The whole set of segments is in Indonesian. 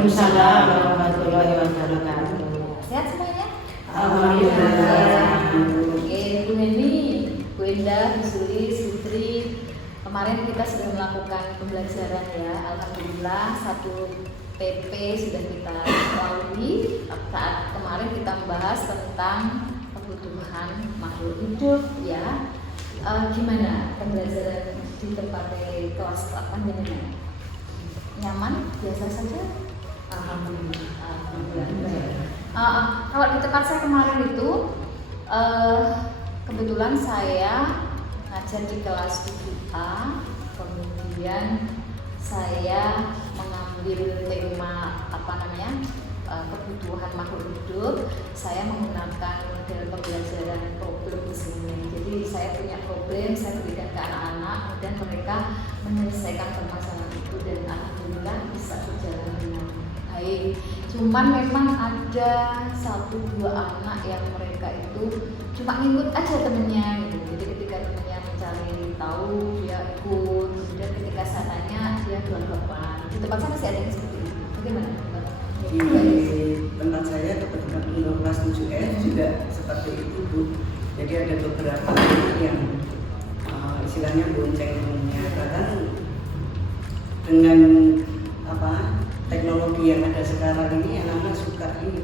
Waalaikumsalam warahmatullahi wabarakatuh. Sehat semuanya? Alhamdulillah. Oke, Bu Neni, Bu Indah, Bu Sulis, Putri. Kemarin kita sudah melakukan pembelajaran ya. Alhamdulillah 1 PP sudah kita lalui. Saat kemarin kita membahas tentang kebutuhan makhluk hidup ya. Gimana pembelajaran di tempat kelas 8 jenengan? Nyaman? Biasa saja? Alhamdulillah. Kalau di tempat saya kemarin itu kebetulan saya ngajar di kelas 7A, kemudian saya mengambil tema kebutuhan makhluk hidup. Saya menggunakan model pembelajaran problem di sini. Jadi saya punya problem, saya berikan ke anak-anak, kemudian mereka menyelesaikan permasalahan itu dan alhamdulillah bisa berjalan dengan baik. Cuman memang ada 1-2 anak yang mereka itu cuma ngikut aja temennya gitu. Jadi ketika temennya mencari tahu dia ikut, kemudian ketika saya tanya dia gelagapan. Di tempat saya masih ada yang seperti itu. Bagaimana? Di tempat saya teman-teman untuk kelas 7F juga seperti itu Bu. Jadi ada beberapa yang istilahnya bonceng temennya. Bahkan dengan teknologi yang ada sekarang ini anak-anak suka ini.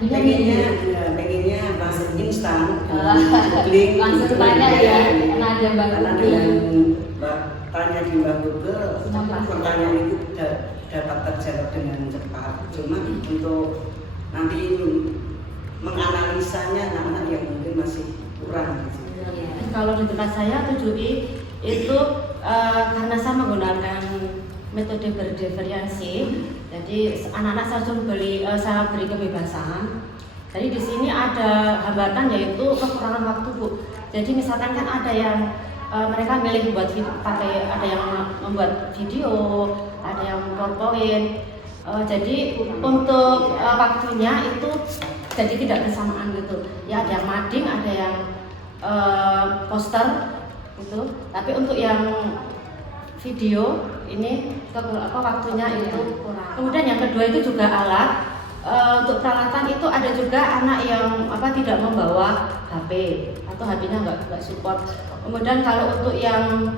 Pengennya langsung instan, googling, langsung tanya ya, ada yang tanya di Google, pertanyaan itu dapat terjawab dengan cepat. Cuma untuk nanti menganalisanya anak-anak yang mungkin masih kurang. Kalau di tempat saya 7I itu karena saya menggunakan metode berdiferensi, jadi anak-anak saya beri kebebasan. Jadi di sini ada hambatan yaitu kekurangan waktu Bu. Jadi misalkan kan ada yang mereka milih buat ada yang membuat video, ada yang PowerPoint. Jadi untuk waktunya itu jadi tidak bersamaan gitu. Ya ada yang mading, ada yang poster gitu. Tapi untuk yang video ini waktunya itu kurang. Kemudian yang kedua itu juga alat. Untuk peralatan itu ada juga anak yang tidak membawa HP atau HP-nya nggak support. Kemudian kalau untuk yang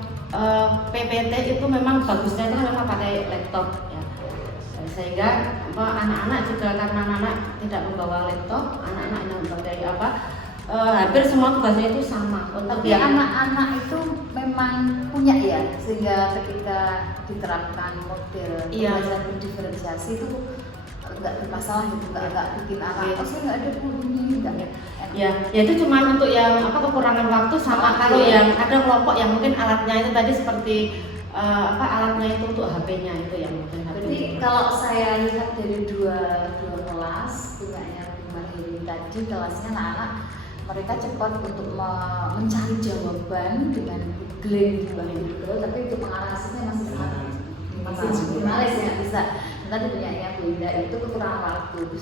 PPT itu memang bagusnya itu memang pakai laptop ya. Sehingga anak-anak juga karena anak-anak tidak membawa laptop, anak-anak yang pakai hampir semua tugasnya itu sama. Tapi anak-anak itu memang punya ya, sehingga ketika diterapkan model pembelajaran berdiferensiasi itu nggak bermasalah gitu, nggak bikin anak saya nggak ada bunyi nggak ya itu cuma untuk yang kekurangan waktu sama kalau yang ada kelompok yang mungkin alatnya itu tadi seperti alatnya itu untuk HP-nya itu yang mungkin. Jadi kalau saya lihat dari dua kelas punyanya Mahiri tadi, kelasnya anak-anak mereka cepat untuk mencari jawaban dengan googling gitu, tapi untuk menganalisisnya masih minimalis ya bisa. Tadi punyanya Bu Indah itu kekurangan waktu.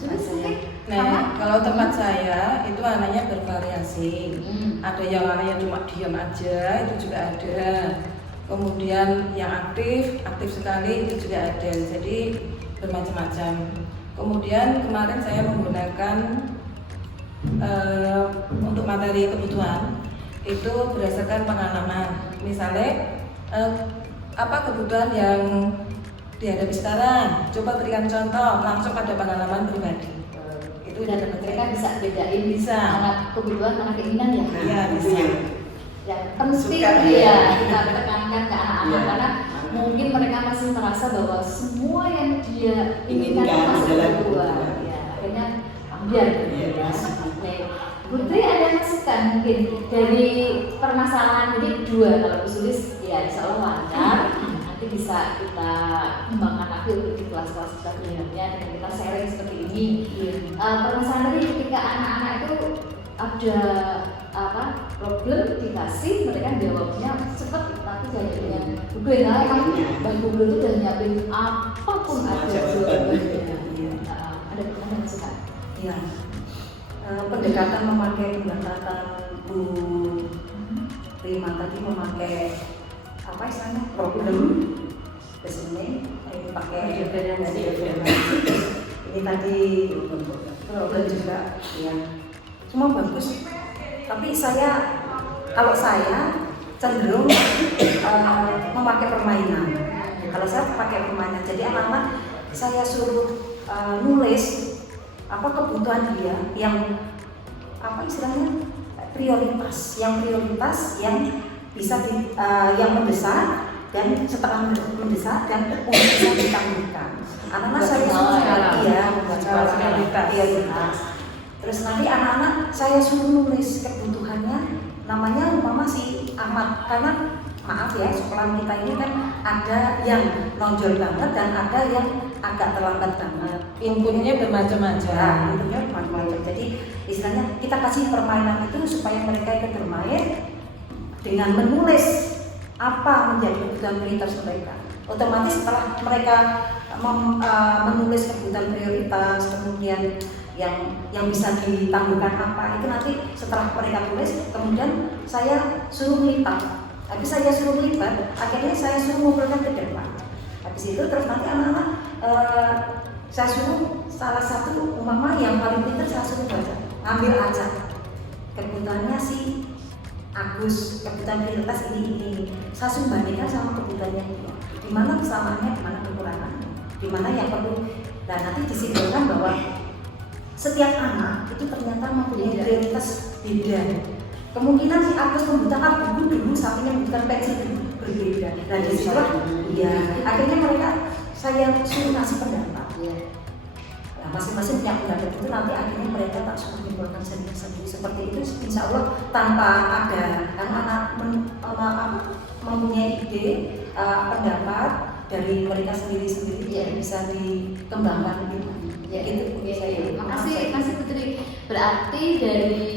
Kalau tempat saya itu anaknya bervariasi. Ada yang anaknya cuma diam aja, itu juga ada. Kemudian yang aktif sekali itu juga ada. Jadi bermacam-macam. Kemudian kemarin saya menggunakan untuk materi kebutuhan itu berdasarkan pengalaman. Misalnya kebutuhan yang dihadapi sekarang, coba berikan contoh langsung pada pengalaman pribadi. Itu dan mereka bisa bedain mana kebutuhan, mana keinginan ya. Iya bisa. Yang penting ya kita tekankan ke anak-anak karena mungkin mereka masih merasa bahwa semua yang dia inginkan adalah kebutuhan. Ya, akhirnya ambil. Putri ada masukan mungkin dari permasalahan jadi 2 kalau Sulis ya insya Allah lancar. Bisa kita kembangkan lagi untuk di kelas-kelas kita berikutnya dengan kita sharing seperti ini. Permasalahan tadi ketika anak-anak itu ada problem dikasih mereka jawabnya cepat tapi jawabnya Google Bang Google itu udah nyiapin apapun ada jawabannya. Ada masukan? Iya. Pendekatan memakai pendekatan Bu Rima tadi memakai istilahnya problem di sini pakai referensi. Ini tadi program juga, ya. Semua bagus. Tapi kalau saya cenderung memakai permainan. Kalau saya pakai permainan, jadi anak-anak saya suruh nulis kebutuhan dia yang istilahnya prioritas yang bisa yang mendesak dan setelah mendesak dan bisa ditangguhkan. Anak-anak saya suruh membaca prioritas. Terus nanti anak-anak saya suruh nulis kebutuhannya, namanya umpama si Ahmad, karena maaf ya, sekolah kita ini kan ada yang nonjol banget dan ada yang agak terlambat banget. Inputnya bermacam-macam. Inputnya bermacam-macam. Jadi istilahnya kita kasih permainan itu supaya mereka ikut bermain dengan menulis apa menjadi kebutuhan prioritas mereka. Otomatis setelah mereka menulis kebutuhan prioritas, kemudian yang bisa ditangguhkan apa, itu nanti setelah mereka tulis, kemudian saya suruh melipat. Habis saya suruh melibat, akhirnya saya suruh ngobrolkan ke depan. Habis itu terus nanti anak-anak saya suruh salah satu umpama yang paling pintar saya suruh baca, ambil aja kebutuhannya si Agus, kebutuhan prioritas ini. Saya suruh bandingkan sama kebutuhannya dia. Di mana kesamaannya, di mana kekurangannya, di mana yang perlu. Dan nanti disimpulkan bahwa setiap anak itu ternyata mempunyai prioritas beda. Kemungkinan si Agus membutuhkan buku dulu, sampingnya membutuhkan pensil berbeda. Dan di situ akhirnya mereka saya suruh ngasih pendapat. Nah, masing-masing punya pendapat itu nanti akhirnya mereka tak suruh menyimpulkan sendiri-sendiri. Seperti itu, insya Allah tanpa ada anak-anak mempunyai ide, pendapat dari mereka sendiri-sendiri yang bisa dikembangkan gitu. Makasih Putri. Berarti dari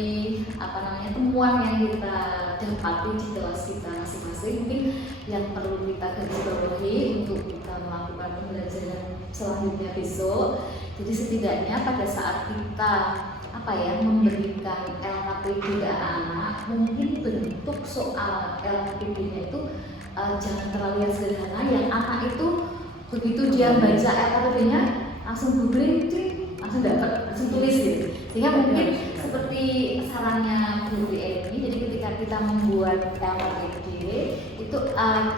temuan yang kita dapati di kelas kita masing-masing, mungkin yang perlu kita garis bawahi untuk kita melakukan pembelajaran selanjutnya besok. Jadi setidaknya pada saat kita memberikan LKPD ke anak-anak, mungkin bentuk soal LKPD-nya itu jangan terlalu yang sederhana, yang anak itu begitu dia baca LKPD-nya langsung googling, langsung dapat, langsung tulis gitu. Sehingga mungkin seperti sarannya Bu Eni, jadi ketika kita membuat LKPD itu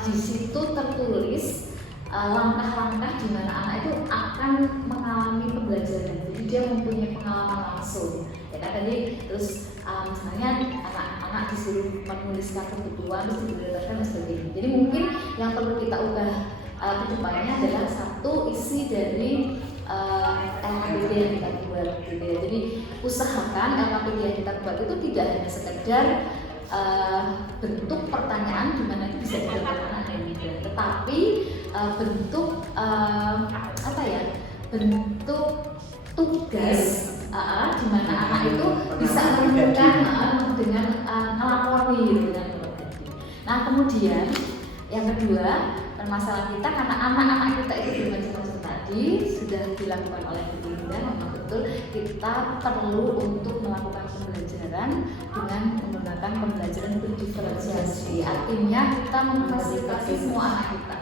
di situ tertulis langkah-langkah di mana anak itu akan mengalami pembelajaran. Jadi dia mempunyai pengalaman langsung. Ya kan tadi terus misalnya anak-anak disuruh menuliskan kebutuhan terus diprioritaskan dan sebagainya. Jadi mungkin yang perlu kita ubah ke depannya adalah satu isi dari LKPD yang kita buat gitu ya. Jadi usahakan LKPD yang kita buat itu tidak hanya sekedar bentuk pertanyaan di mana itu bisa dijawab anak dan muda, tetapi bentuk bentuk tugas di mana anak itu bisa menemukan dengan ngelapori dengan LKPD. Nah kemudian yang kedua, permasalahan kita karena anak-anak kita itu bermacam-macam tadi sudah dilakukan oleh Bu Linda, memang betul kita perlu untuk melakukan pembelajaran dengan menggunakan pembelajaran berdiferensiasi. Artinya kita memfasilitasi semua anak kita.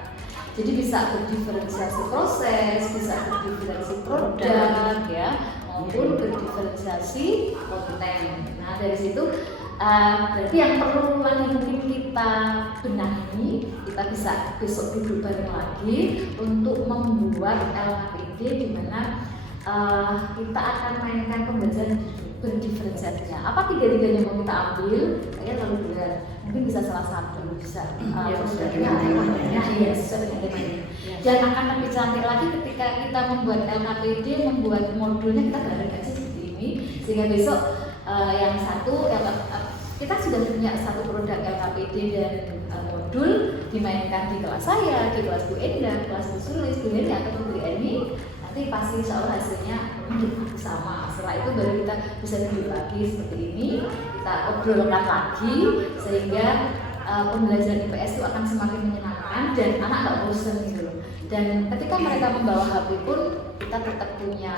Jadi bisa berdiferensiasi proses, bisa berdiferensiasi produk ya, maupun berdiferensiasi konten. Nah dari situ berarti yang perlu lagi mungkin kita benahi, kita bisa besok duduk bareng lagi untuk membuat LKPD di mana kita akan mainkan pembelajaran berdiferensiasinya. Apa tiga-tiganya mau kita ambil? Saya terlalu berat. Mungkin bisa salah satu, bisa sesuai dengan temanya. Dan akan lebih cantik lagi ketika kita membuat LKPD, membuat modulnya kita gabungkan seperti ini, sehingga besok yang satu kita sudah punya satu produk LKPD dan modul dimainkan di kelas saya, di kelas Bu Enda, kelas Bu Sulis, Bu Enda atau Bu Eni. Nanti pasti insya Allah hasilnya sama. Setelah itu baru kita bisa duduk lagi seperti ini, kita obrolkan lagi sehingga pembelajaran IPS itu akan semakin menyenangkan dan anak nggak bosan gitu. Dan ketika mereka membawa HP pun kita tetap punya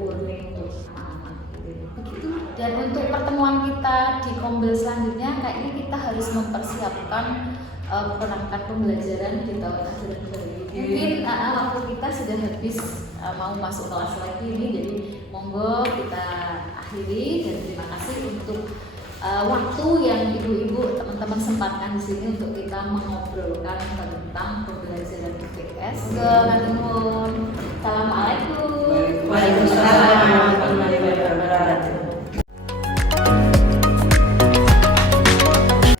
warning untuk anak-anak gitu. Begitu. Dan untuk pertemuan kita di Kombel selanjutnya, kayaknya kita harus mempersiapkan perangkat pembelajaran di tahun ajaran baru. Mungkin waktu kita sudah habis, mau masuk kelas lagi ini, jadi monggo kita akhiri dan terima kasih untuk waktu yang ibu-ibu teman-teman sempatkan di sini untuk kita mengobrolkan tentang pembelajaran IPS. Assalamualaikum. Waalaikumsalam.